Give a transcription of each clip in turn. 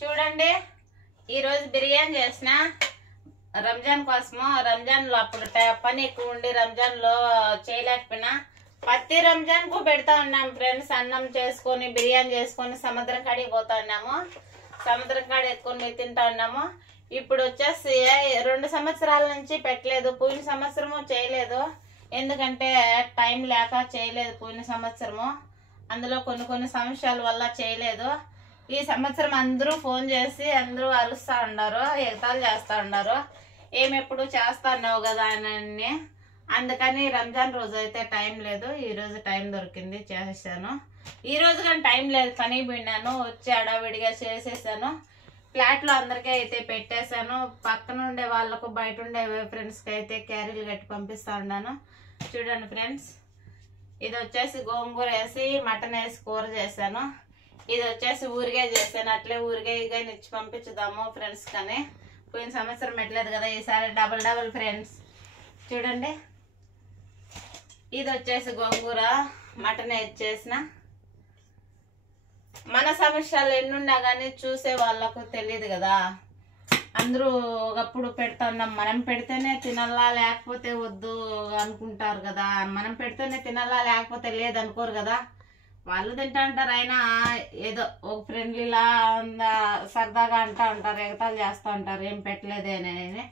చూడండి ఈరోజు బిర్యానీ చేసిన రంజాన్ కోసము. రంజాన్ లో అప్పుడు పని ఎక్కువ ఉండి రంజాన్ లో చేయలేకపోయినా ప్రతి రంజాన్ కు పెడతా ఉన్నాం ఫ్రెండ్స్. అన్నం చేసుకొని బిర్యానీ చేసుకొని సముద్రం కాడికి పోతా ఉన్నాము. సముద్రం కాడ ఎత్తుకొని తింటా ఉన్నాము. ఇప్పుడు వచ్చేసి 2 సంవత్సరాల నుంచి పెట్టలేదు. పోయిన సంవత్సరము చేయలేదు, ఎందుకంటే టైం లేక చేయలేదు పోయిన సంవత్సరము. అందులో కొన్ని సమస్యల వల్ల చేయలేదు. ఈ సంవత్సరం అందరూ ఫోన్ చేసి అందరూ అరుస్తూ ఉన్నారు, ఎగతాలు చేస్తూ ఉన్నారు, ఏమెప్పుడు చేస్తా ఉన్నావు కదా అని. అందుకని రంజాన్ రోజు అయితే టైం లేదు, ఈరోజు టైం దొరికింది చేసేసాను. ఈరోజు కానీ టైం లేదు, పని పోయినాను, వచ్చి అడావిడిగా చేసేసాను. ఫ్లాట్లో అందరికీ అయితే పెట్టేశాను. పక్కన ఉండే వాళ్ళకు బయట ఉండే ఫ్రెండ్స్కి అయితే క్యారీలు కట్టి పంపిస్తూ ఉన్నాను. చూడండి ఫ్రెండ్స్, ఇది వచ్చేసి గోంగూర వేసి మటన్ వేసి కూర చేశాను. ఇది వచ్చేసి ఊరిగాయ చేశాను. అట్లే ఊరిగాయ ఇచ్చి పంపించుదాము ఫ్రెండ్స్ కానీ. పోయిన సంవత్సరం పెట్టలేదు కదా, ఈసారి డబల్ ఫ్రెండ్స్. చూడండి, ఇది వచ్చేసి గోంగూర మటన్ వేసి చేసిన. మన సమస్యలు ఎన్నున్నా కానీ చూసే వాళ్ళకు తెలియదు కదా. అందరూ ఒకప్పుడు పెడతా ఉన్నాం, మనం పెడితేనే తినాలా లేకపోతే వద్దు అనుకుంటారు కదా. మనం పెడితేనే తినాలా లేకపోతే లేదనుకోరు కదా. వాళ్ళు తింటా ఉంటారు, అయినా ఏదో ఒక ఫ్రెండ్లీలా సరదాగా అంటూ ఉంటారు, ఎగతాలు చేస్తూ ఉంటారు ఏం పెట్టలేదేనని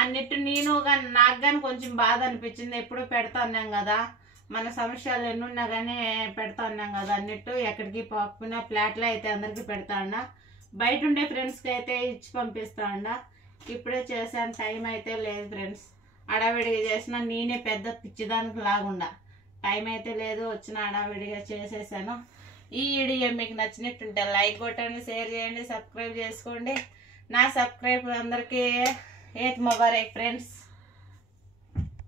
అన్నిట్టు. నేను కానీ నాకు కానీ కొంచెం బాధ అనిపించింది. ఎప్పుడు పెడతా ఉన్నాం కదా, మన సమస్యలు ఎన్నున్నా కానీ పెడతా ఉన్నాం కదా అన్నిట్టు. ఎక్కడికి పోకపోయినా ఫ్లాట్లో అయితే అందరికీ పెడతా ఉన్నా, బయట ఉండే ఫ్రెండ్స్కి అయితే ఇచ్చి పంపిస్తా ఉన్నా. ఇప్పుడే చేశాను, టైం అయితే లేదు ఫ్రెండ్స్. అడావిడిగా చేసిన నేనే పెద్ద పిచ్చిదానికి లాగుండా, టైం అయితే లేదు, వచ్చిన అడావిడిగా చేసేసాను. ఈ వీడియో మీకు నచ్చినట్టుంటే లైక్ కొట్టండి, షేర్ చేయండి, సబ్స్క్రైబ్ చేసుకోండి. నా సబ్స్క్రైబ్ అందరికీ ఏత్ ముబారక్ ఫ్రెండ్స్.